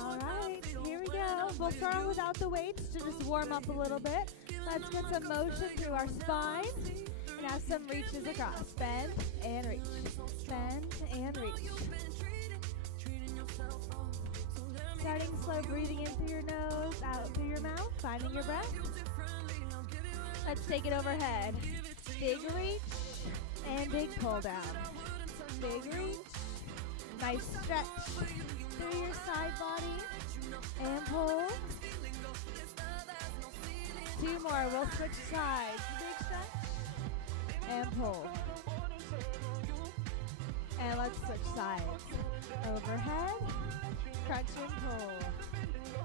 All right, here we go. We'll start without the weights to just warm up a little bit. Let's get some motion through our spine and have some reaches across. Bend and reach. Bend and reach. Starting slow, breathing in through your nose, out through your mouth, finding your breath. Let's take it overhead. Big reach and big pull down. Big reach. Nice stretch through your side body and pull. 2 more. We'll switch sides. Big stretch and pull. And let's switch sides. Overhead, crunch and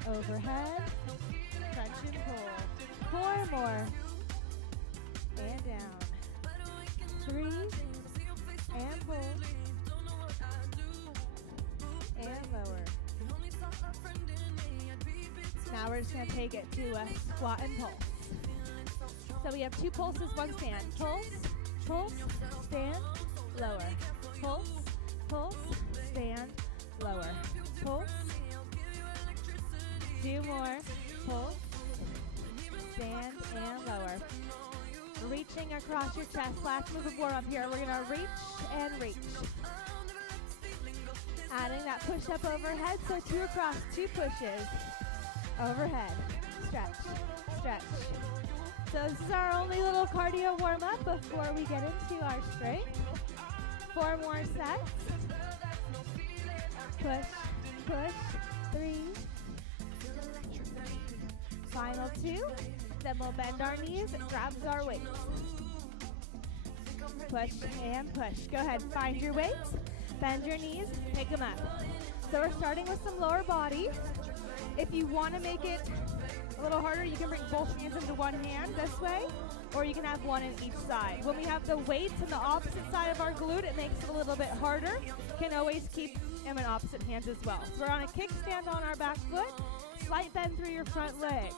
pull. Overhead, crunch and pull. 4 more. And down. 3 and pull. And lower. Now we're just going to take it to a squat and pulse. So we have 2 pulses, 1 stand. Pulse, pulse, stand, lower. Pulse, pulse, stand, lower. Pulse. 2 more. Pulse, stand, and lower. Reaching across your chest. Last move of warm up here. We're going to reach and reach. Adding that push up overhead. So 2 across, 2 pushes. Overhead. Stretch, stretch. So this is our only little cardio warm up before we get into our strength. 4 more sets. Push, push. 3. Final 2. Then we'll bend our knees, grabs our weights. Push and push. Go ahead, find your weights, bend your knees, pick them up. So we're starting with some lower body. If you want to make it a little harder, you can bring both hands into one hand this way, or you can have one in each side. When we have the weights on the opposite side of our glute, it makes it a little bit harder. You can always keep them in opposite hands as well. So we're on a kickstand on our back foot, slight bend through your front leg.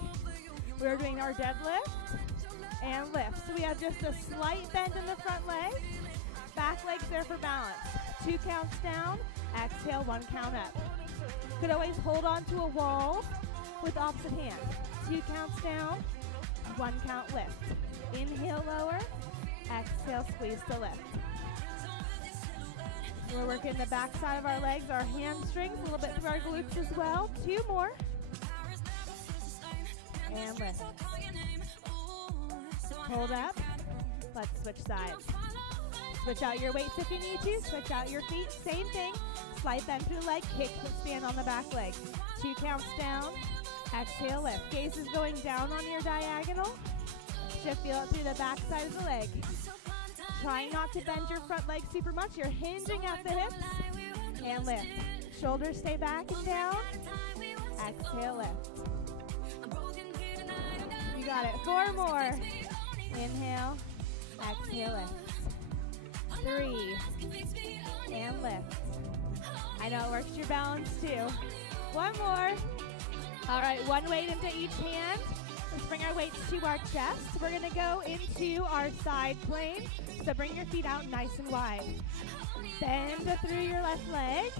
We're doing our deadlift and lift. So we have just a slight bend in the front leg. Back leg's there for balance. 2 counts down, exhale, 1 count up. Could always hold on to a wall with opposite hand. 2 counts down, 1 count lift. Inhale, lower, exhale, squeeze to lift. We're working the back side of our legs, our hamstrings, a little bit through our glutes as well. 2 more. And lift. Hold up. Let's switch sides. Switch out your weights if you need to. Switch out your feet. Same thing. Slight bend through leg. Kick to stand on the back leg. 2 counts down. Exhale, lift. Gaze is going down on your diagonal. Should feel it through the back side of the leg. Trying not to bend your front leg super much. You're hinging at the hips. And lift. Shoulders stay back and down. Exhale, lift. You got it. 4 more. Inhale. Exhale, lift. 3. And lift. I know it works your balance too. 1 more. All right, 1 weight into each hand. Let's bring our weights to our chest. We're going to go into our side plane. So bring your feet out nice and wide. Bend through your left leg.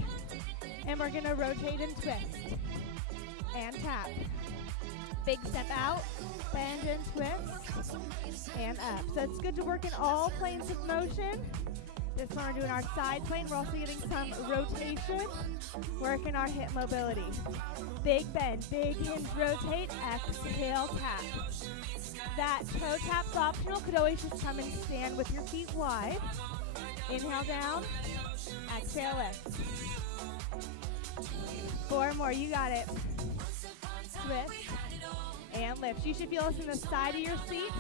And we're going to rotate and twist. And tap. Big step out. Bend and twist. And up. So it's good to work in all planes of motion. This one we're doing our side plane. We're also getting some rotation. Working our hip mobility. Big bend, big hinge, rotate, exhale, tap. That toe tap's optional. Could always just come and stand with your feet wide. Inhale down, exhale lift. 4 more, you got it. Twist and lift. You should feel this in the side of your seat,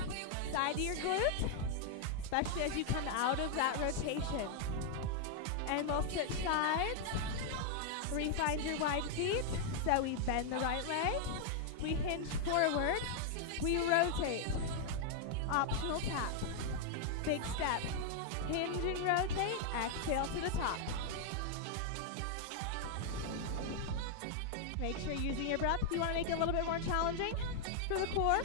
side of your glute, especially as you come out of that rotation. And we'll switch sides. Refind your wide feet. So we bend the right leg, we hinge forward, we rotate, optional tap, big step, hinge and rotate, exhale to the top. Make sure you're using your breath. If you want to make it a little bit more challenging for the core,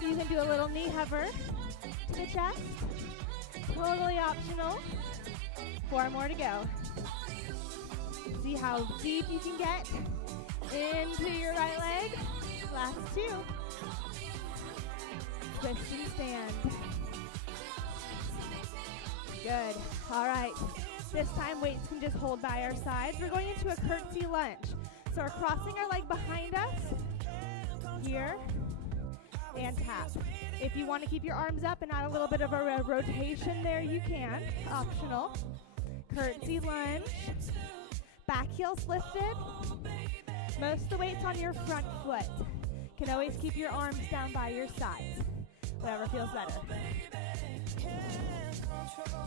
you can do a little knee hover to the chest, totally optional. 4 more to go. See how deep you can get into your right leg. Last two. Twist and stand. Good. All right. This time weights can just hold by our sides. We're going into a curtsy lunge. So we're crossing our leg behind us. Here. And tap. If you want to keep your arms up and add a little bit of a rotation there, you can. Optional. Curtsy lunge. Back heels lifted. Most of the weight's on your front foot. Can always keep your arms down by your sides. Whatever feels better.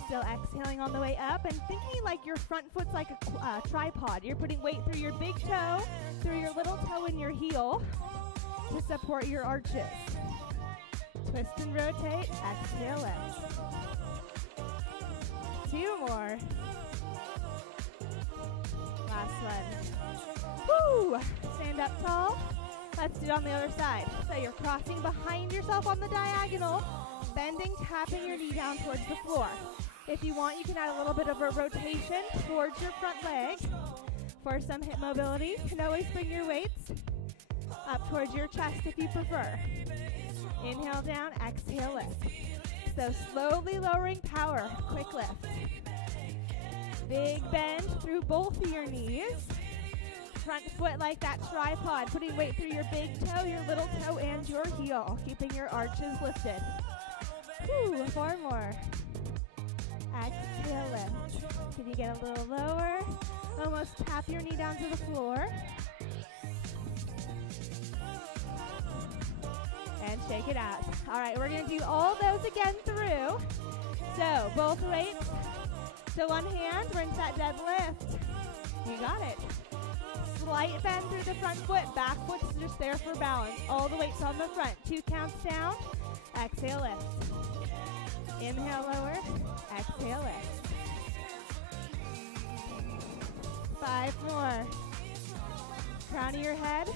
Still exhaling on the way up and thinking like your front foot's like a tripod. You're putting weight through your big toe, through your little toe and your heel to support your arches. Twist and rotate. Exhale, lift. Two more. Last one. Woo! Stand up tall. Let's do it on the other side. So you're crossing behind yourself on the diagonal, bending, tapping your knee down towards the floor. If you want, you can add a little bit of a rotation towards your front leg for some hip mobility. You can always bring your weights up towards your chest if you prefer. Inhale down, exhale lift. So slowly lowering power, quick lift. Big bend through both of your knees. Front foot like that tripod, putting weight through your big toe, your little toe, and your heel, keeping your arches lifted. Woo, four more. Exhale, lift. Can you get a little lower? Almost tap your knee down to the floor. And shake it out. All right, we're gonna do all those again through. So both weights to one hand, we're into that deadlift. You got it. Slight bend through the front foot, back foot's just there for balance. All the weight's on the front. 2 counts down, exhale, lift. Inhale, lower, exhale, lift. 5 more. Crown of your head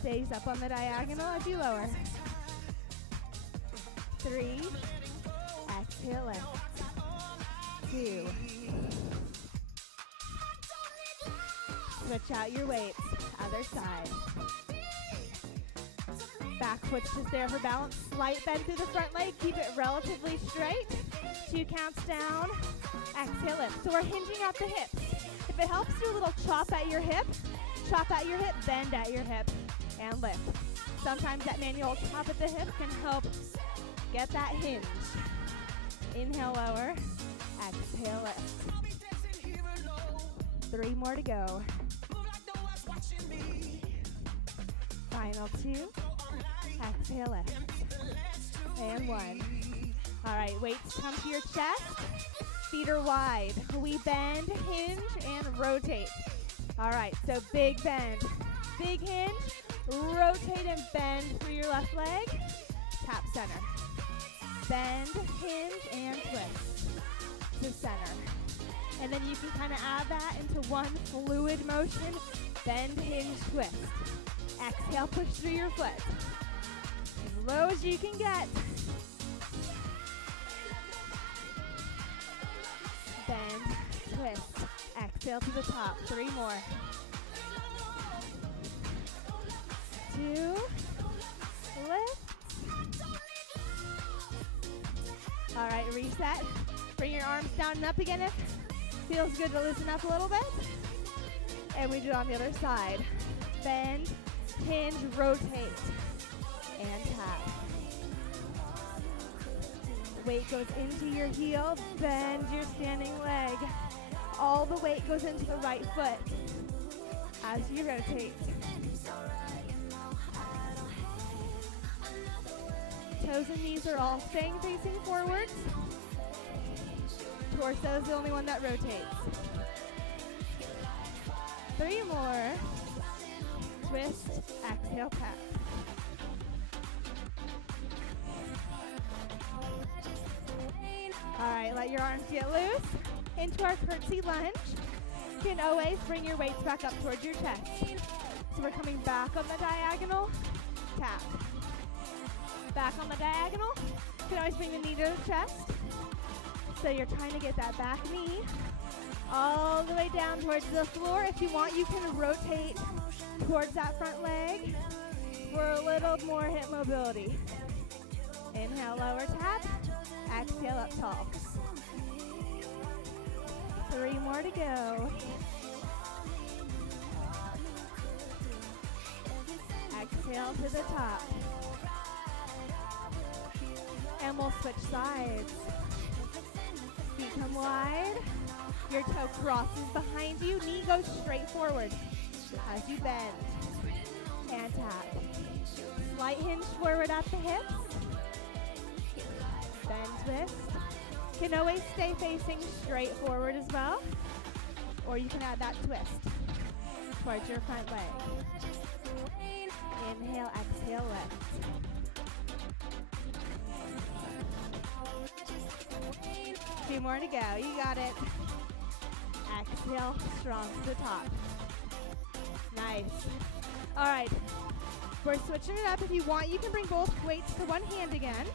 stays up on the diagonal as you lower. 3, exhale, lift. 2. Switch out your weights, other side. Back foot's just there for balance. Slight bend through the front leg, keep it relatively straight. 2 counts down, exhale, lift. So we're hinging at the hips. If it helps, do a little chop at your hip, bend at your hip, and lift. Sometimes that manual chop at the hip can help get that hinge. Inhale, lower, exhale, lift. 3 more to go. Final 2, exhale, lift. And 1. All right, weights come to your chest. Feet are wide. We bend, hinge, and rotate. All right, so big bend, big hinge, rotate and bend through your left leg. Tap center. Bend, hinge, and twist to center. And then you can kind of add that into one fluid motion. Bend, hinge, twist. Exhale, push through your foot. As low as you can get. Bend, twist. Exhale to the top. 3 more. 2. Lift. All right, reset. Bring your arms down and up again if feels good to loosen up a little bit. And we do it on the other side. Bend, hinge, rotate, and tap. Weight goes into your heel, bend your standing leg. All the weight goes into the right foot as you rotate. Toes and knees are all staying facing forwards. Torso is the only one that rotates. 3 more. Twist, exhale, tap. All right, let your arms get loose. Into our curtsy lunge. You can always bring your weights back up towards your chest. So we're coming back on the diagonal, tap. Back on the diagonal. You can always bring the knee to the chest. So you're trying to get that back knee All the way down towards the floor. If you want, you can rotate towards that front leg for a little more hip mobility. Inhale, lower tap. Exhale, up tall. 3 more to go. Exhale to the top. And we'll switch sides. Feet come wide. Your toe crosses behind you. Knee goes straight forward as you bend. And tap. Slight hinge forward at the hips. Bend, twist. Can always stay facing straight forward as well. Or you can add that twist towards your front leg. Inhale, exhale, lift. Two more to go. You got it. Exhale, strong to the top. Nice. All right. We're switching it up. If you want, you can bring both weights to one hand again.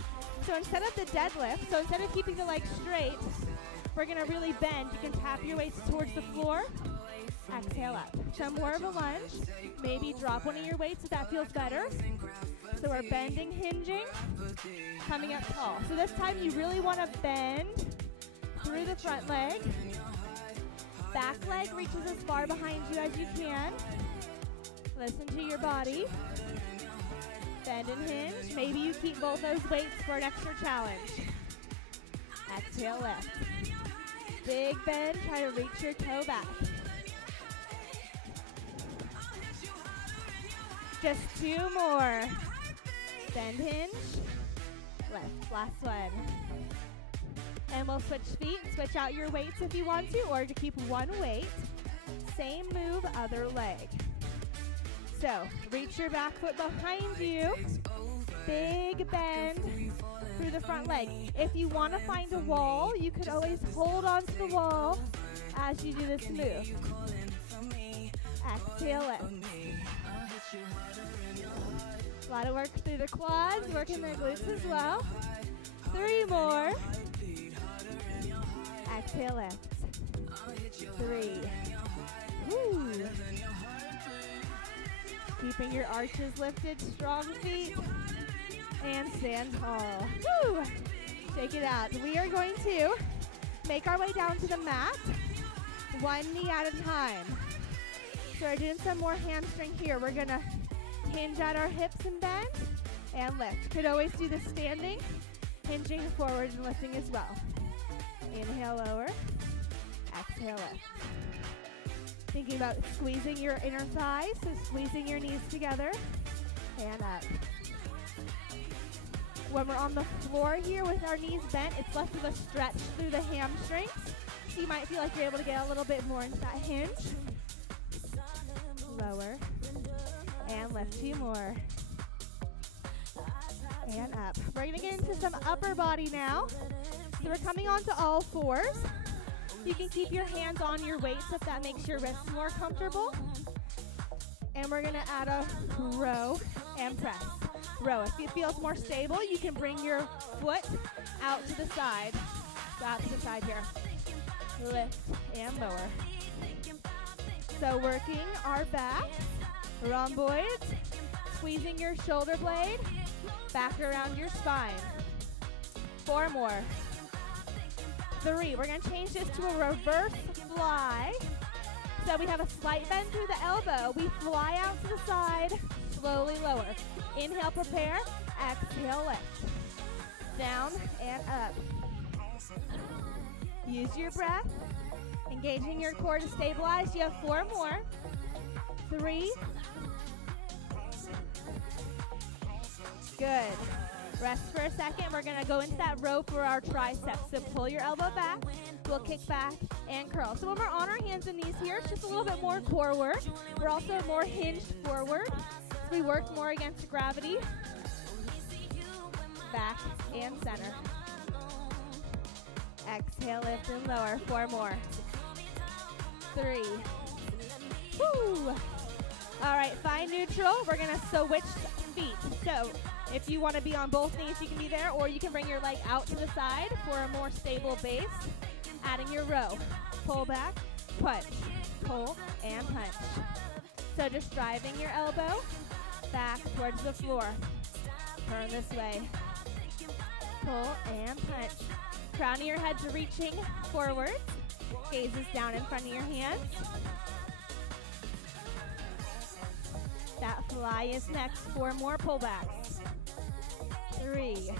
So instead of the deadlift, so instead of keeping the legs straight, we're going to really bend. You can tap your weights towards the floor. Exhale up. So more of a lunge. Maybe drop one of your weights if that feels better. So we're bending, hinging, coming up tall. So this time you really want to bend through the front leg. Back leg reaches as far behind you as you can. Listen to your body. Bend and hinge. Maybe you keep both those weights for an extra challenge. Exhale, lift. Big bend. Try to reach your toe back. Just 2 more. Bend, hinge. Lift. Last one. And we'll switch feet. Switch out your weights if you want to, or to keep one weight. Same move, other leg. So, reach your back foot behind you. Big bend through the front leg. If you want to find a wall, you could always hold onto the wall as you do this move. Exhale, lift. A lot of work through the quads, working the glutes as well. 3 more. Exhale, lift. 3. Woo. Keeping your arches lifted, strong feet, and stand tall. Woo. Shake it out. We are going to make our way down to the mat, one knee at a time. So we're doing some more hamstring here. We're going to hinge at our hips and bend, and lift. Could always do this standing, hinging forward and lifting as well. Inhale, lower. Exhale, lift. Thinking about squeezing your inner thighs, so squeezing your knees together, and up. When we're on the floor here with our knees bent, it's less of a stretch through the hamstrings, so you might feel like you're able to get a little bit more into that hinge. Lower, and lift. 2 more. And up. We're going to get into some upper body now. So we're coming onto all fours. You can keep your hands on your weights if that makes your wrists more comfortable. And we're going to add a row and press. Row. If it feels more stable, you can bring your foot out to the side. So out to the side here. Lift and lower. So working our back. Rhomboids. Squeezing your shoulder blade. Back around your spine. 4 more. 3. We're going to change this to a reverse fly. So we have a slight bend through the elbow. We fly out to the side, slowly lower. Inhale, prepare. Exhale, lift. Down and up. Use your breath. Engaging your core to stabilize. You have 4 more. 3. Good. Rest for a second. We're going to go into that row for our triceps. So pull your elbow back. We'll kick back and curl. So when we're on our hands and knees here, it's just a little bit more core work. We're also more hinged forward. So we work more against gravity. Back and center. Exhale, lift and lower. 4 more. 3. Woo! All right, find neutral. We're going to switch feet. So if you want to be on both knees, you can be there, or you can bring your leg out to the side for a more stable base. Adding your row. Pull back, punch, pull, and punch. So just driving your elbow back towards the floor. Turn this way. Pull and punch. Crown of your head's reaching forward. Gaze is down in front of your hands. That fly is next. 4 more pullbacks. 3.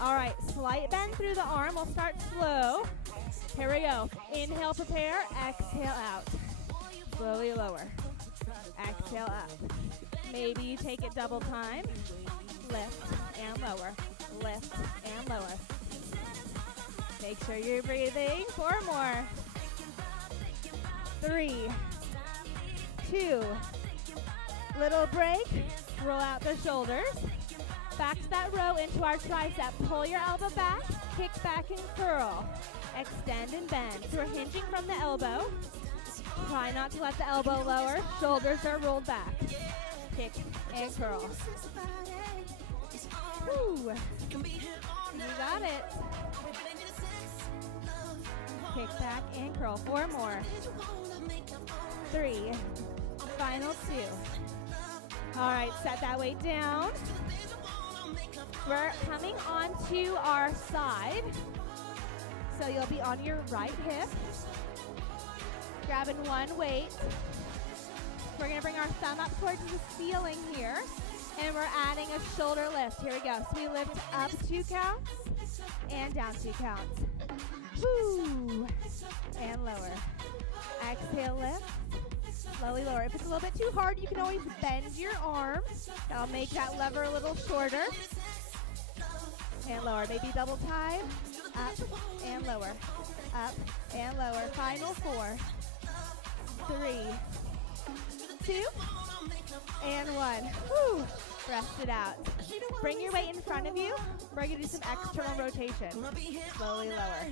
All right, slight bend through the arm. We'll start slow. Here we go. Inhale, prepare. Exhale out. Slowly lower. Exhale up. Maybe you take it double time. Lift and lower. Lift and lower. Make sure you're breathing. 4 more. 3, 2. Little break. Roll out the shoulders. Back to that row into our tricep. Pull your elbow back. Kick back and curl. Extend and bend. So we're hinging from the elbow. Try not to let the elbow lower. Shoulders are rolled back. Kick and curl. Woo. You got it. Kick back and curl. 4 more. 3. Final 2. All right, set that weight down. We're coming onto our side. So you'll be on your right hip. Grabbing one weight. We're gonna bring our thumb up towards the ceiling here. And we're adding a shoulder lift. Here we go. So we lift up 2 counts and down 2 counts. Woo. And lower. Exhale, lift. Slowly lower. If it's a little bit too hard, you can always bend your arms. That'll make that lever a little shorter. And lower. Maybe double time. Up and lower. Up and lower. Final 4. 3, 2, and 1. Woo. Rest it out. Bring your weight in front of you. We're going to do some external rotation. Slowly lower.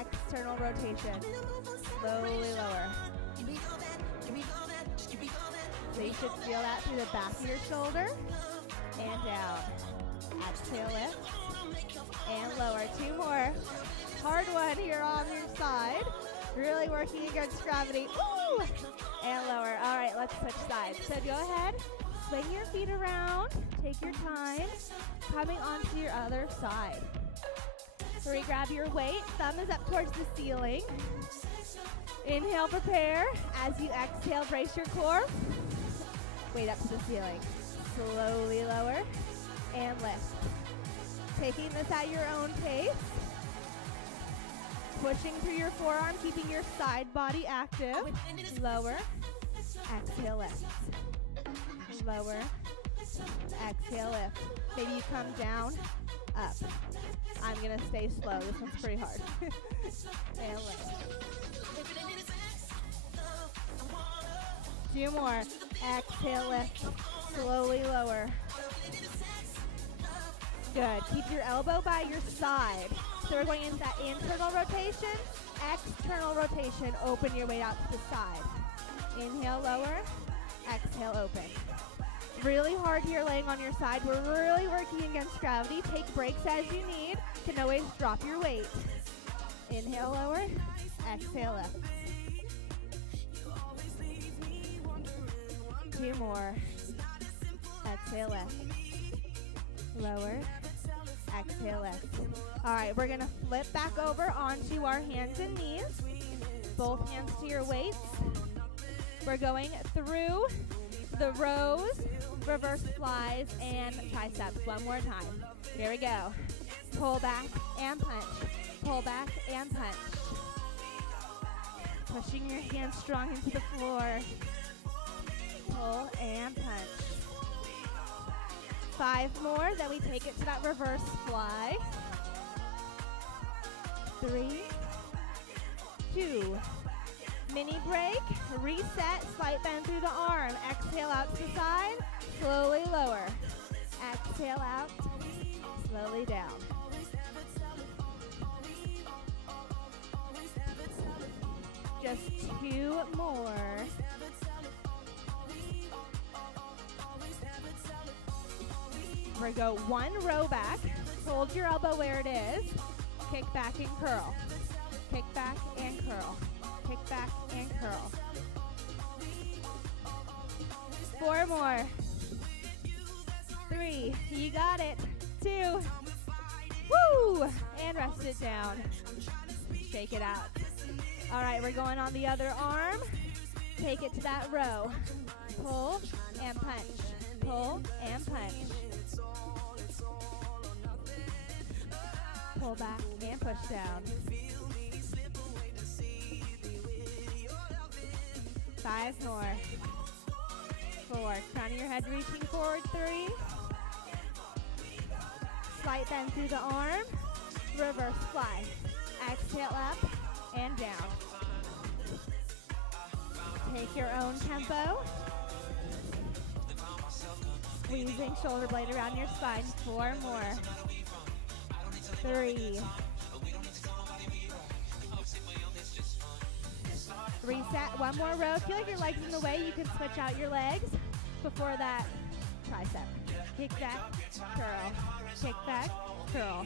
External rotation. Slowly lower. So you should feel that through the back of your shoulder. And down. Exhale, lift. And lower. 2 more. Hard one here on your side. Really working against gravity. Woo! And lower. All right, let's switch sides. So go ahead. Swing your feet around. Take your time. Coming onto your other side. Grab your weight. Thumb is up towards the ceiling. Inhale, prepare. As you exhale, brace your core. Weight up to the ceiling. Slowly lower and lift. Taking this at your own pace. Pushing through your forearm, keeping your side body active. Lower. Exhale, lift. Lower. Exhale, lift. Maybe you come down, up. I'm going to stay slow. This one's pretty hard. And lift. 2 more. Exhale, lift. Slowly lower. Good. Keep your elbow by your side. So we're going into that internal rotation, external rotation. Open your weight out to the side. Inhale, lower. Exhale, open. Really hard here laying on your side. We're really working against gravity. Take breaks as you need. You can always drop your weight. Inhale, lower. Exhale, lift. 2 more. Exhale, lift. Lower. Exhale, lift. All right, we're going to flip back over onto our hands and knees. Both hands to your weights. We're going through the rows, reverse flies, and triceps. One more time. Here we go. Pull back and punch. Pull back and punch. Pushing your hands strong into the floor. Pull and punch. 5 more, then we take it to that reverse fly. 3, 2, mini break, reset, slight bend through the arm. Exhale out to the side, slowly lower. Exhale out, slowly down. Just 2 more. We're going to go 1 row back. Hold your elbow where it is. Kick back and curl. Kick back and curl. Kick back and curl. 4 more. 3. You got it. 2. Woo! And rest it down. Shake it out. All right, we're going on the other arm. Take it to that row. Pull and punch. Pull and punch. Pull back and push down. 5 more. 4. Crown of your head reaching forward. 3. Slight bend through the arm. Reverse fly. Exhale up and down. Take your own tempo. Squeezing shoulder blade around your spine. 4 more. 3. Reset. 1 more row. If you feel like your legs in the way, you can switch out your legs before that tricep. Kick back, curl. Kick back, curl.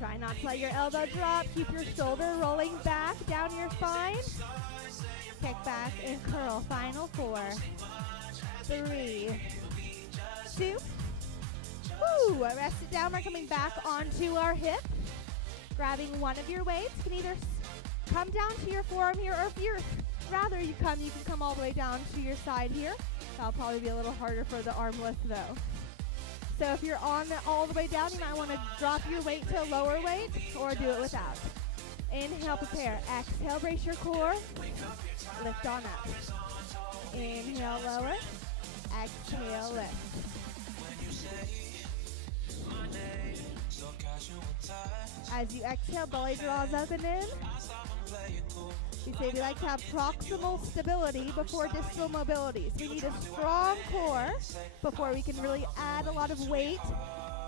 Try not to let your elbow drop. Keep your shoulder rolling back down your spine. Kick back and curl. Final 4. 3. 2. Woo! Rest it down. We're coming back onto our hip. Grabbing one of your weights. You can either come down to your forearm here, or if you're rather you can come all the way down to your side here. That'll probably be a little harder for the arm lift though. So if you're on all the way down, you might want to drop your weight to a lower weight or do it without. Inhale, prepare. Exhale, brace your core. Lift on up. Inhale, lower. Exhale, lift. As you exhale, belly draws up and in. We say we like to have proximal stability before distal mobility. So we need a strong core before we can really add a lot of weight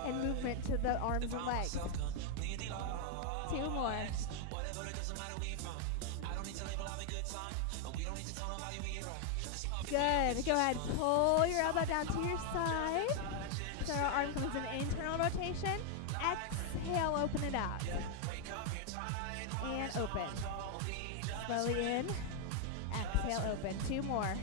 and movement to the arms and legs. 2 more. Good. Go ahead. Pull your elbow down to your side. So our arm comes in internal rotation. Exhale, open it out. And open. Slowly in. Exhale, open. 2 more.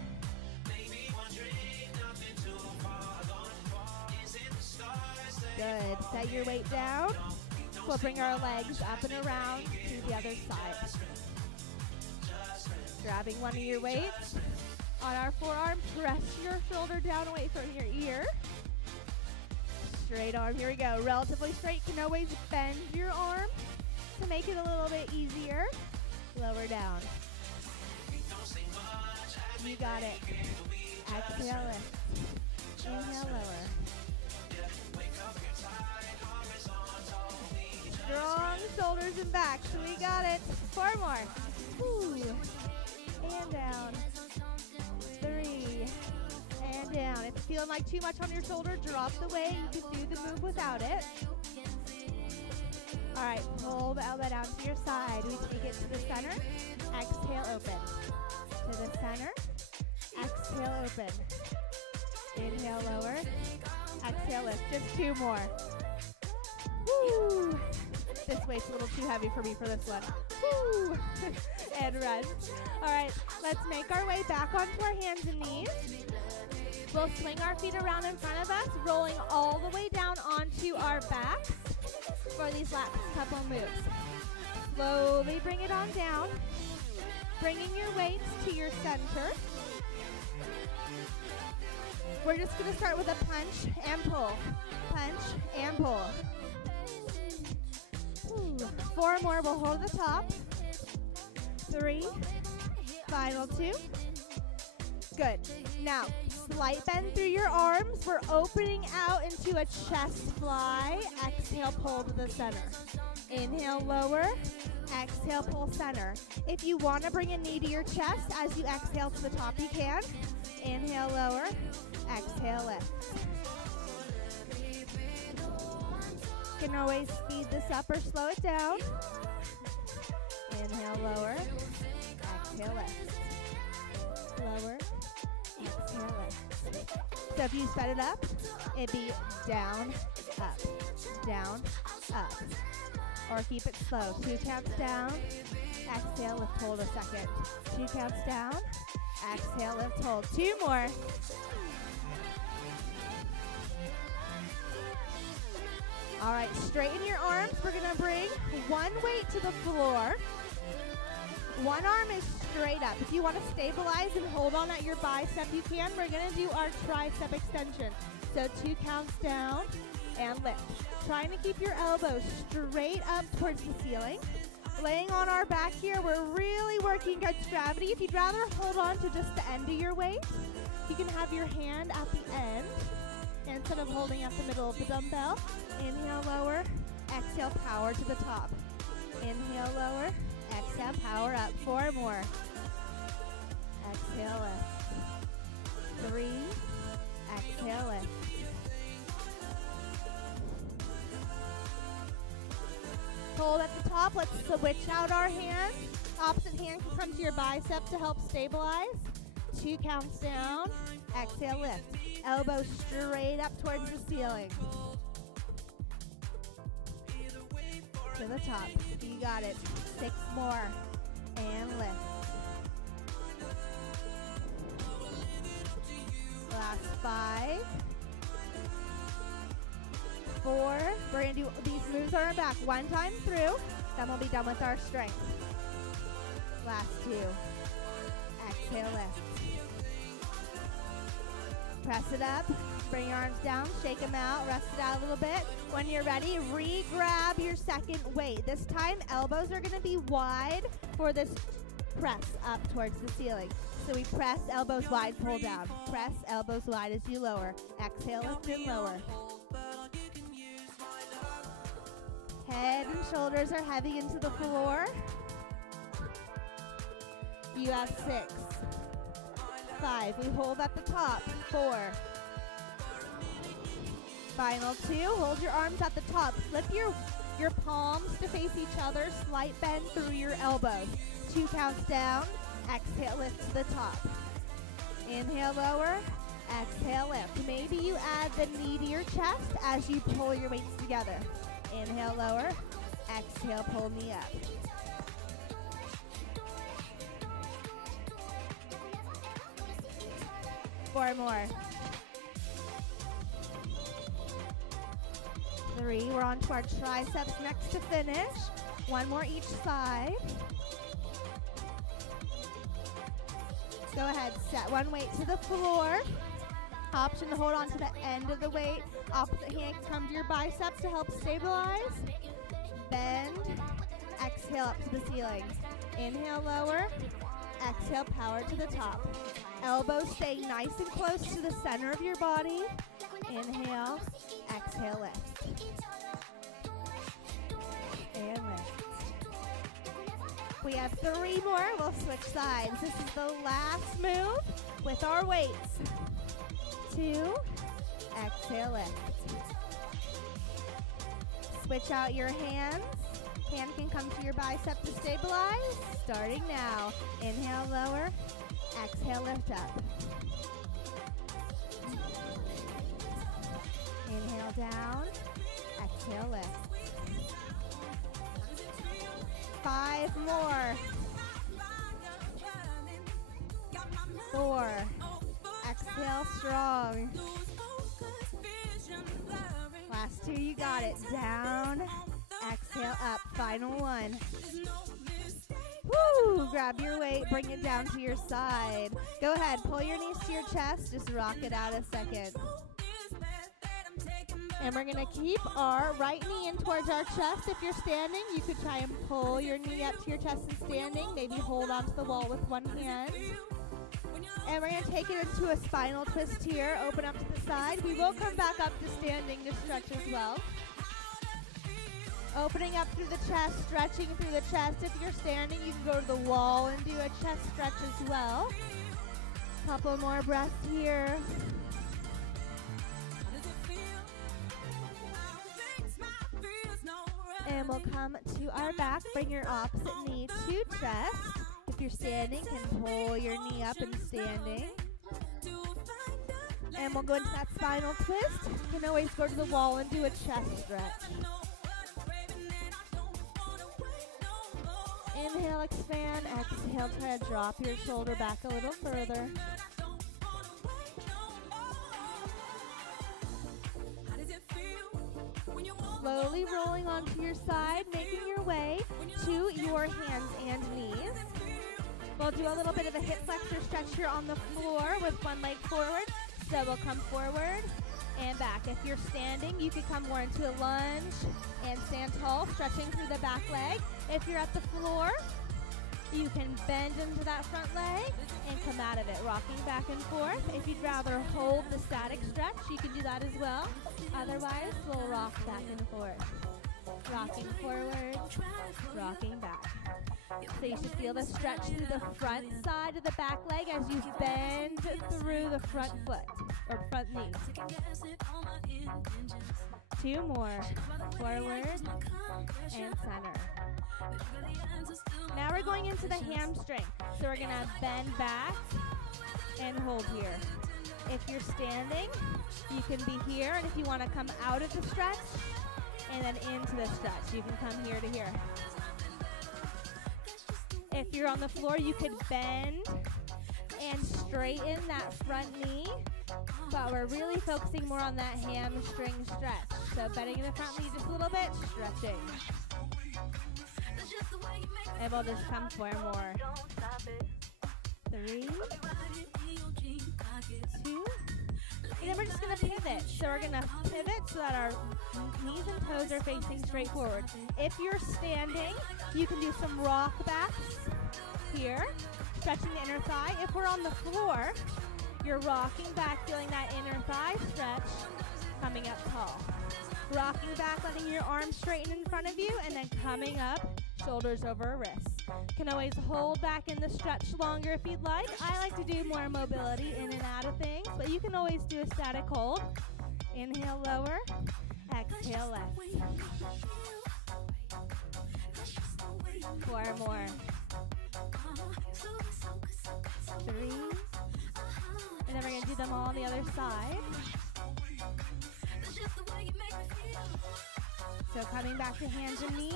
Good. Set your weight down. We'll bring our legs up and around to the other side. Grabbing one of your weights. On our forearm, press your shoulder down away from your ear. Straight arm. Here we go. Relatively straight. You can always bend your arm to make it a little bit easier. Lower down. You got it. Exhale, lift. Inhale, lower. Strong shoulders and back. So we got it. 4 more. Woo. And down. 3. And down. If it's feeling like too much on your shoulder, drop the weight. You can do the move without it. All right, pull the elbow down to your side. We take it to the center. Exhale, open. To the center. Exhale, open. Inhale, lower. Exhale, lift. Just 2 more. Woo! This weight's a little too heavy for me for this one. Woo! And rest. All right, let's make our way back onto our hands and knees. We'll swing our feet around in front of us, rolling all the way down onto our backs for these last couple moves. Slowly bring it on down, bringing your weights to your center. We're just going to start with a punch and pull. Punch and pull. 4 more. We'll hold the top. 3. Final 2. Good. Now, slight bend through your arms. We're opening out into a chest fly. Exhale, pull to the center. Inhale, lower. Exhale, pull center. If you want to bring a knee to your chest as you exhale to the top, you can. Inhale, lower. Exhale, lift. You can always speed this up or slow it down. Inhale, lower. Exhale, lift. Lower. Exhale, lift. So if you sped it up, it'd be down, up, down, up. Or keep it slow. 2 counts down. Exhale, lift, hold a second. 2 counts down. Exhale, lift, hold. 2 more. All right, straighten your arms. We're going to bring one weight to the floor. One arm is straight up. If you want to stabilize and hold on at your bicep, you can. We're going to do our tricep extension. So 2 counts down and lift. Trying to keep your elbows straight up towards the ceiling. Laying on our back here, we're really working against gravity. If you'd rather hold on to just the end of your weight, you can have your hand at the end instead of holding at the middle of the dumbbell. Inhale, lower. Exhale, power to the top. Inhale, lower. Exhale, power up. 4 more. Exhale, lift. 3. Exhale, lift. Hold at the top. Let's switch out our hands. Opposite hand can come to your bicep to help stabilize. 2 counts down. Exhale, lift. Elbow straight up towards the ceiling. To the top. You got it. 6 more. And lift. Last 5. 4. We're going to do these moves on our back 1 time through. Then we'll be done with our strength. Last 2. Exhale, lift. Press it up. Bring your arms down. Shake them out. Rest it out a little bit. When you're ready, re-grab your second weight. This time, elbows are going to be wide for this press up towards the ceiling. So we press, elbows wide, pull down. Press, elbows wide as you lower. Exhale, lift and lower. Head and shoulders are heavy into the floor. You have 6. 5. We hold at the top. 4. Final 2. Hold your arms at the top. Flip your palms to face each other. Slight bend through your elbows. 2 counts down. Exhale, lift to the top. Inhale, lower. Exhale, lift. Maybe you add the knee to your chest as you pull your weights together. Inhale, lower. Exhale, pull knee up. Four more. 3. We're on to our triceps next to finish. 1 more each side. Go ahead, set 1 weight to the floor. Option to hold on to the end of the weight. Opposite hand can come to your bicep to help stabilize. Bend. Exhale up to the ceiling. Inhale, lower. Exhale, power to the top. Elbows staying nice and close to the center of your body. Inhale. Exhale, lift. And lift. We have 3 more. We'll switch sides. This is the last move with our weights. 2. Exhale, lift. Switch out your hands. Hand can come to your bicep to stabilize. Starting now. Inhale, lower. Exhale, lift up. Inhale, down. Exhale, lift. 5 more. 4. Exhale, strong. Last 2, you got it. Down, exhale, up. Final 1. Woo! Grab your weight, bring it down to your side. Go ahead, pull your knees to your chest. Just rock it out a second. And we're going to keep our right knee in towards our chest. If you're standing, you could try and pull your knee up to your chest and standing. Maybe hold onto the wall with 1 hand. And we're going to take it into a spinal twist here. Open up to the side. We will come back up to standing to stretch as well. Opening up through the chest, stretching through the chest. If you're standing, you can go to the wall and do a chest stretch as well. Couple more breaths here. And we'll come to our back. Bring your opposite knee to chest. If you're standing, can pull your knee up and standing. And we'll go into that spinal twist. You can always go to the wall and do a chest stretch. Inhale, expand. Exhale, try to drop your shoulder back a little further. Slowly rolling onto your side, making your way to your hands and knees. We'll do a little bit of a hip flexor stretch here on the floor with one leg forward. So we'll come forward and back. If you're standing, you could come more into a lunge and stand tall, stretching through the back leg. If you're at the floor, you can bend into that front leg and come out of it, rocking back and forth. If you'd rather hold the static stretch, you can do that as well. Otherwise, we'll rock back and forth. Rocking forward, rocking back. So you should feel the stretch through the front side of the back leg as you bend through the front foot or front knee. 2 more. Forward and center. Now we're going into the hamstring. So we're going to bend back and hold here. If you're standing, you can be here. And if you want to come out of the stretch and then into the stretch, you can come here to here. If you're on the floor, you could bend and straighten that front knee, but we're really focusing more on that hamstring stretch. So bending in the front knee just a little bit, stretching. And we'll just come 4 more. 3, 2, and then we're just going to pivot. So we're going to pivot so that our knees and toes are facing straight forward. If you're standing, you can do some rock backs here, stretching the inner thigh. If we're on the floor, you're rocking back, feeling that inner thigh stretch, coming up tall. Rocking back, letting your arms straighten in front of you, and then coming up, shoulders over wrists. Can always hold back in the stretch longer if you'd like. I like to do more mobility in and out of things, but you can always do a static hold. Inhale, lower. Exhale, left. 4 more. 3. And then we're going to do them all on the other side. So coming back to hands and knees,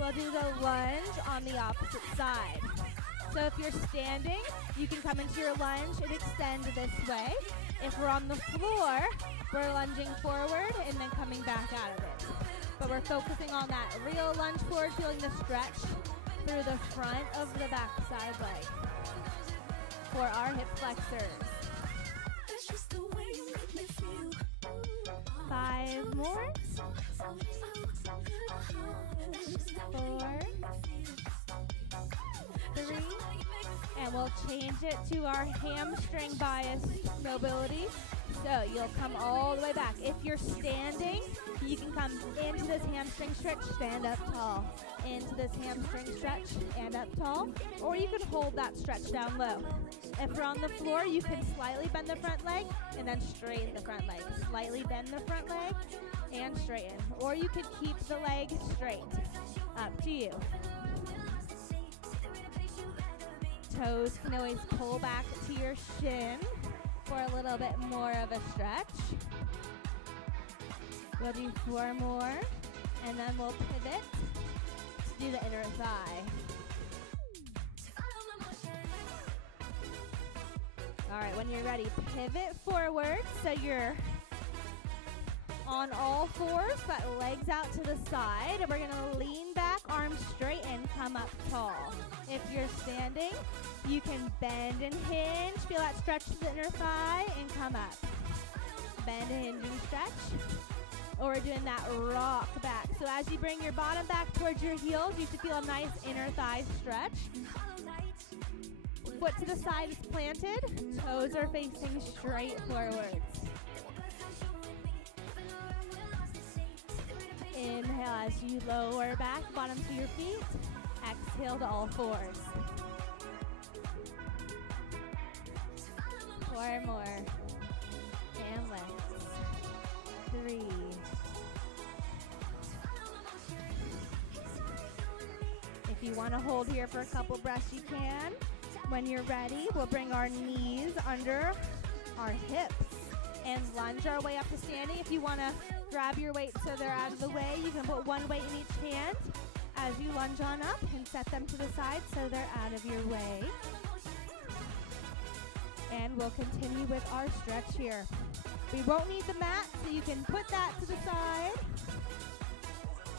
we'll do the lunge on the opposite side. So if you're standing, you can come into your lunge and extend this way. If we're on the floor, we're lunging forward and then coming back out of it. But we're focusing on that real lunge forward, feeling the stretch through the front of the back side leg for our hip flexors. 5 more. 4, 3, and we'll change it to our hamstring bias mobility. So you'll come all the way back. If you're standing, you can come into this hamstring stretch, stand up tall. Into this hamstring stretch, stand up tall. Or you could hold that stretch down low. If you're on the floor, you can slightly bend the front leg and then straighten the front leg. Slightly bend the front leg and straighten. Or you could keep the leg straight. Up to you. Toes can always pull back to your shin for a little bit more of a stretch. We'll do 4 more, and then we'll pivot to do the inner thigh. All right, when you're ready, pivot forward so you're on all fours, but legs out to the side. And we're gonna lean back, arms straight, and come up tall. If you're standing, you can bend and hinge. Feel that stretch to the inner thigh and come up. Bend and hinge and stretch. Or we're doing that rock back. So as you bring your bottom back towards your heels, you should feel a nice inner thigh stretch. Foot to the side is planted. Toes are facing straight forwards. Inhale as you lower back, bottom to your feet. Exhale to all fours. 4 more. And lift. 3. If you want to hold here for a couple breaths, you can. When you're ready, we'll bring our knees under our hips and lunge our way up to standing. If you want to grab your weights so they're out of the way, you can put one weight in each hand as you lunge on up and set them to the side so they're out of your way. And we'll continue with our stretch here. We won't need the mat, so you can put that to the side.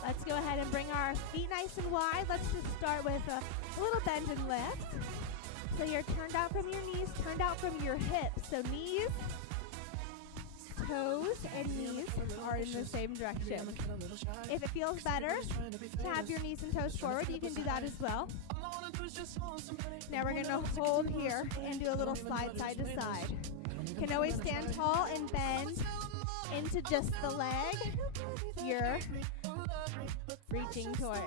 Let's go ahead and bring our feet nice and wide. Let's just start with a little bend and lift. So you're turned out from your knees, turned out from your hips. So knees, toes, and knees are in the same direction. If it feels better to have your knees and toes forward, you can do that as well. Now we're going to hold here and do a little slide side to side. You can always stand tall and bend into just the leg you're reaching towards.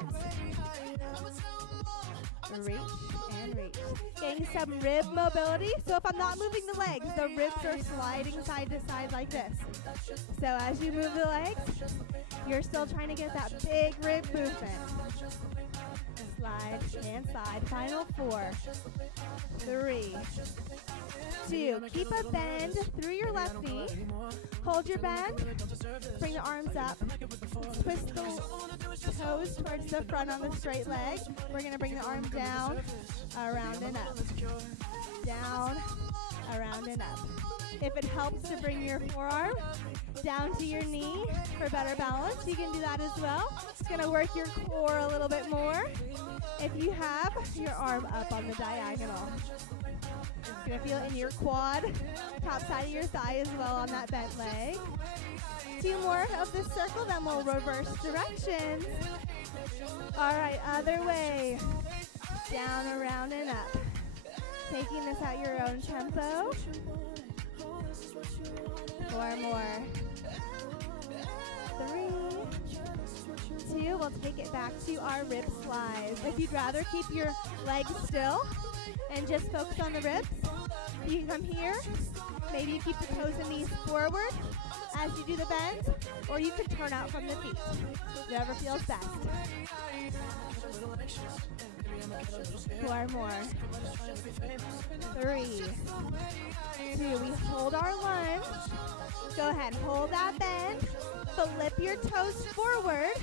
Reach and reach. Getting some rib mobility. So if I'm not moving the legs, the ribs are sliding side to side like this. So as you move the legs, you're still trying to get that big rib movement. Slide and slide. Final 4, 3, 2. Keep a bend through your left knee. Hold your bend. Bring the arms up. Twist the toes towards the front on the straight leg. We're going to bring the arm down, around and up. Down, around and up. If it helps to bring your forearm down to your knee for better balance, you can do that as well. It's going to work your core a little bit more if you have your arm up on the diagonal. It's going to feel it in your quad, top side of your thigh as well on that bent leg. 2 more of this circle, then we'll reverse directions. All right, other way. Down, around, and up. Taking this at your own tempo. 4 more. 3, 2. We'll take it back to our rib slides. If you'd rather keep your legs still and just focus on the ribs, you can come here. Maybe you keep the toes and knees forward as you do the bend, or you can turn out from the feet. Whatever feels best. 4 more. 3, 2. We hold our lunge. Go ahead, hold that bend. Flip your toes forward.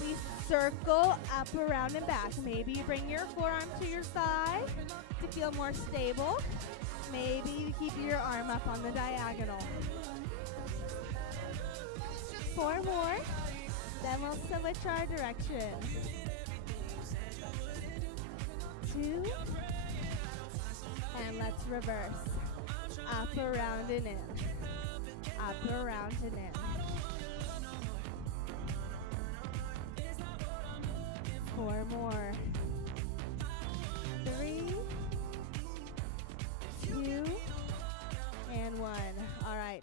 We circle up, around, and back. Maybe you bring your forearm to your thigh to feel more stable. Maybe you keep your arm up on the diagonal. 4 more. Then we'll switch our direction. 2. And let's reverse. Up, around, and in. Up, around, and in. 4 more. 3, 2, and 1. All right.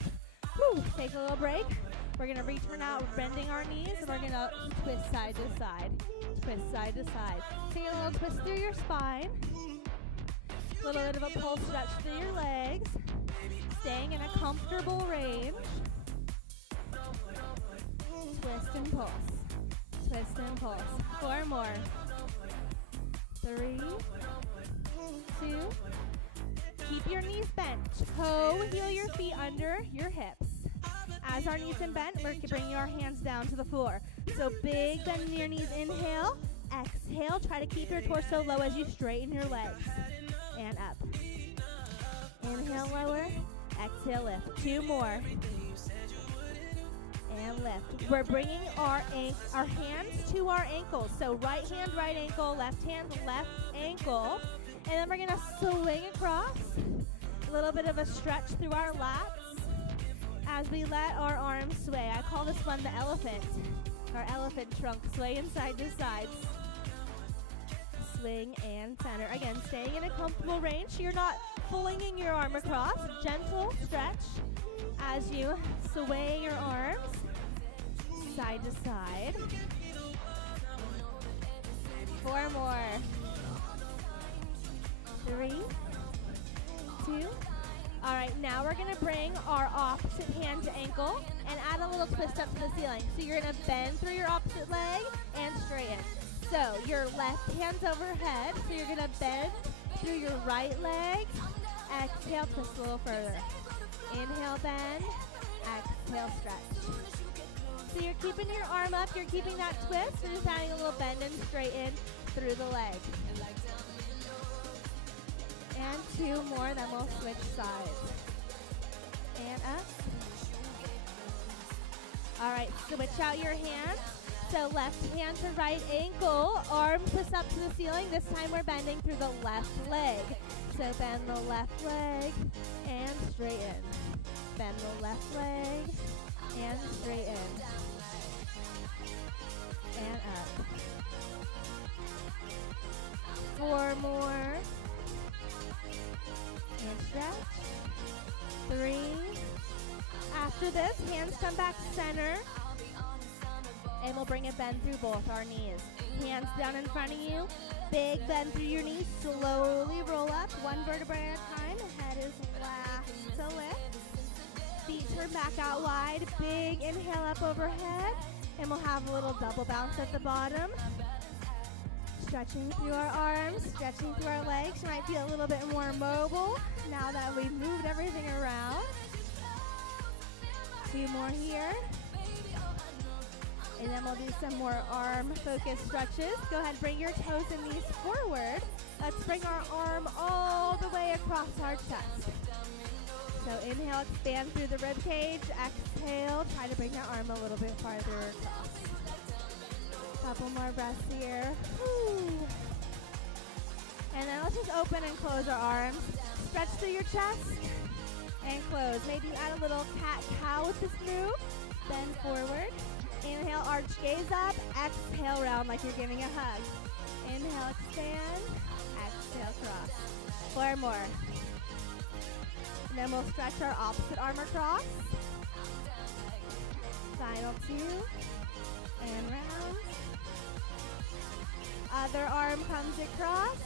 Whew. Take a little break. We're going to return out, bending our knees, and we're going to twist side to side. Twist side to side. Take a little twist through your spine. A little bit of a pull stretch through your legs. Staying in a comfortable range. Twist and pulse. Twist and pulse. 4 more. 3, 2. Keep your knees bent. Toe, heel your feet under your hips. As our knees are bent, we're bringing our hands down to the floor. So big bend in your knees. Inhale. Exhale. Try to keep your torso low as you straighten your legs. And up. Inhale, lower. Exhale, lift. 2 more. And lift. We're bringing our hands to our ankles. So right hand, right ankle, left hand, left ankle. And then we're going to swing across. A little bit of a stretch through our lats as we let our arms sway. I call this one the elephant, our elephant trunk, swaying side to side. Swing and center. Again, staying in a comfortable range. You're not flinging your arm across. Gentle stretch as you sway your arms side to side. 4 more. 3, 2. All right, now we're going to bring our opposite hand to ankle and add a little twist up to the ceiling. So you're going to bend through your opposite leg and straighten. So your left hand's overhead. So you're going to bend through your right leg. Exhale, twist a little further. Inhale, bend. Exhale, stretch. So you're keeping your arm up, you're keeping that twist, and just adding a little bend and straighten through the leg. And 2 more, then we'll switch sides. And up. All right, switch out your hands. So left hand to right ankle, arm twist up to the ceiling. This time we're bending through the left leg. So bend the left leg and straighten. Bend the left leg and straighten. And up. 4 more. And stretch. 3. After this, hands come back center. And we'll bring a bend through both our knees. Hands down in front of you. Big bend through your knees. Slowly roll up. 1 vertebra at a time. Head is last to lift. Feet turn back out wide. Big inhale up overhead. And we'll have a little double bounce at the bottom. Stretching through our arms. Stretching through our legs. You might feel a little bit more mobile now that we've moved everything around. 2 more here. And then we'll do some more arm-focused stretches. Go ahead, bring your toes and knees forward. Let's bring our arm all the way across our chest. So inhale, expand through the rib cage. Exhale, try to bring that arm a little bit farther across. Couple more breaths here. Whew. And then let's just open and close our arms. Stretch through your chest and close. Maybe add a little cat-cow with this move. Bend forward. Inhale, arch gaze up. Exhale, round like you're giving a hug. Inhale, expand. Exhale, cross. 4 more. And then we'll stretch our opposite arm across. Final 2. And round. Other arm comes across.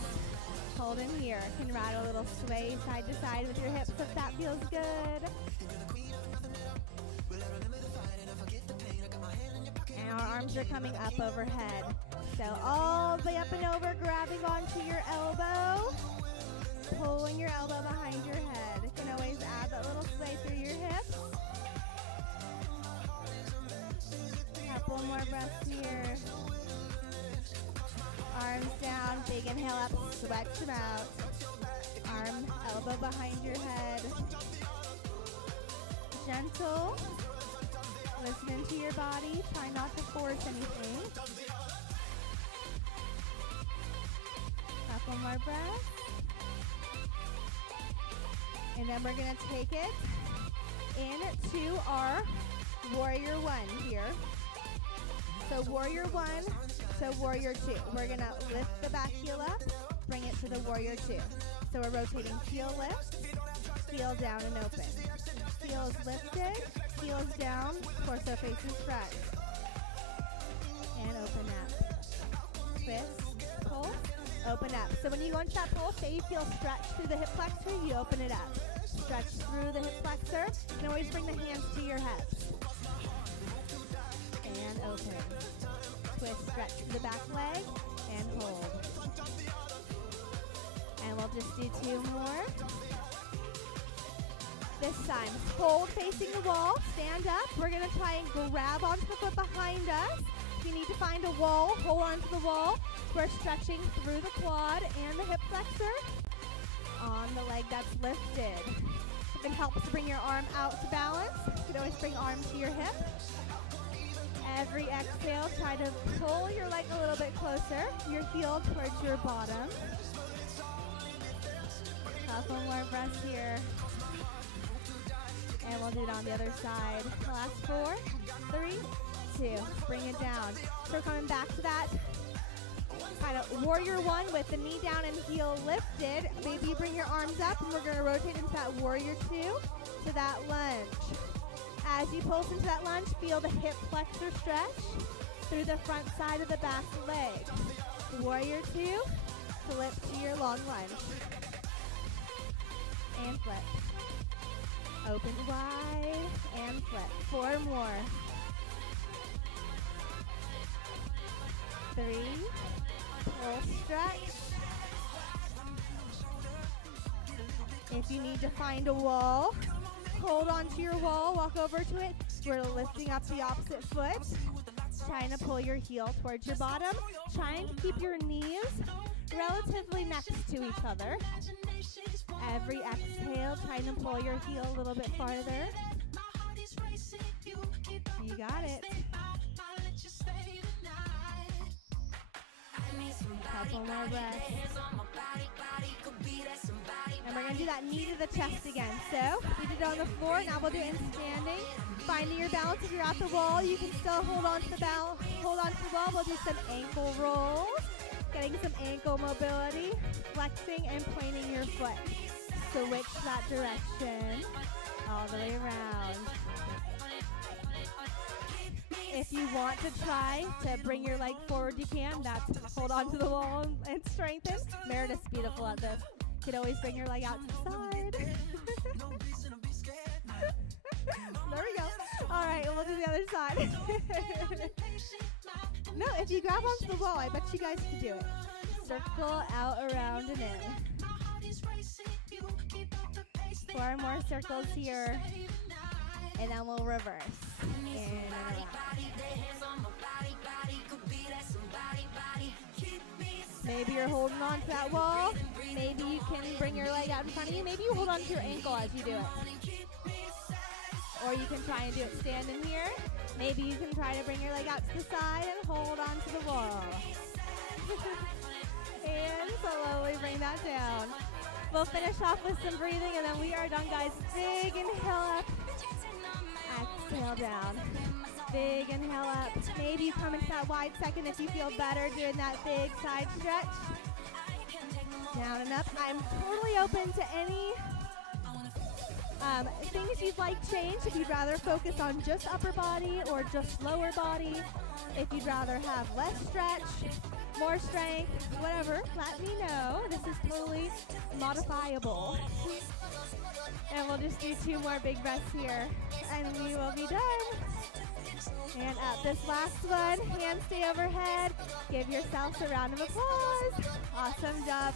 Hold in here. Can ride a little sway side to side with your hips if that feels good. And our arms are coming up overhead. So all the way up and over, grabbing onto your elbow. Pulling your elbow behind your head. You can always add that little sway through your hips. Couple more breaths here. Arms down, big inhale up, stretch them out. Arm, elbow behind your head. Gentle. Listen to your body. Try not to force anything. Couple more breaths. And then we're going to take it into our warrior 1 here. So warrior 1, so warrior 2. We're going to lift the back heel up, bring it to the warrior 2. So we're rotating heel lift, heel down and open. Heels lifted, heels down, torso faces front. And open up. Twist, pull, open up. So when you go into that pull, say you feel stretch through the hip flexor, you open it up. Stretch through the hip flexor, and always bring the hands to your hips. And open. Twist, stretch through the back leg, and hold. And we'll just do 2 more. This time, hold facing the wall, stand up. We're gonna try and grab onto the foot behind us. If you need to find a wall, hold onto the wall. We're stretching through the quad and the hip flexor on the leg that's lifted. If it helps to bring your arm out to balance, you can always bring arm to your hip. Every exhale, try to pull your leg a little bit closer, your heel towards your bottom. Couple more breaths here. And we'll do it on the other side. Last 4, 3, 2. Bring it down. So we're coming back to that kind of warrior 1 with the knee down and heel lifted. Maybe you bring your arms up, and we're going to rotate into that warrior 2 to that lunge. As you pulse into that lunge, feel the hip flexor stretch through the front side of the back leg. Warrior 2, flip to your long lunge. And flip. Open wide and flip. 4 more. 3. Pull, stretch. If you need to find a wall, hold on to your wall, walk over to it. We're lifting up the opposite foot, trying to pull your heel towards your bottom, trying to keep your knees relatively next to each other. Every exhale, trying to pull your heel a little bit farther. You got it. Couple more breaths. And we're going to do that knee to the chest again. So we did it on the floor. Now we'll do it in standing. Finding your balance. If you're at the wall, you can still hold on to the wall. We'll do some ankle rolls. Getting some ankle mobility. Flexing and pointing your foot. Switch that direction all the way around. If you want to try to bring your leg forward, you can. That's hold on to the wall and strengthen. Meredith's beautiful at this. You can always bring your leg out to the side. There we go. All right, we'll do the other side. No, if you grab onto the wall, I bet you guys can do it. Circle out, around, and in. 4 more circles here. And then we'll reverse. In and around. Maybe you're holding on to that wall. Maybe you can bring your leg out in front of you. Maybe you hold on to your ankle as you do it. Or you can try and do it standing here. Maybe you can try to bring your leg out to the side and hold on to the wall. And slowly bring that down. We'll finish off with some breathing and then we are done, guys. Big inhale up. Exhale down. Big inhale up. Maybe you come into that wide second if you feel better doing that big side stretch. Down and up. I'm totally open to any things you'd like changed. If you'd rather focus on just upper body or just lower body. If you'd rather have less stretch, more strength, whatever, let me know. This is totally modifiable. And we'll just do 2 more big breaths here, and we will be done. And up this last one, hands stay overhead. Give yourselves a round of applause. Awesome job.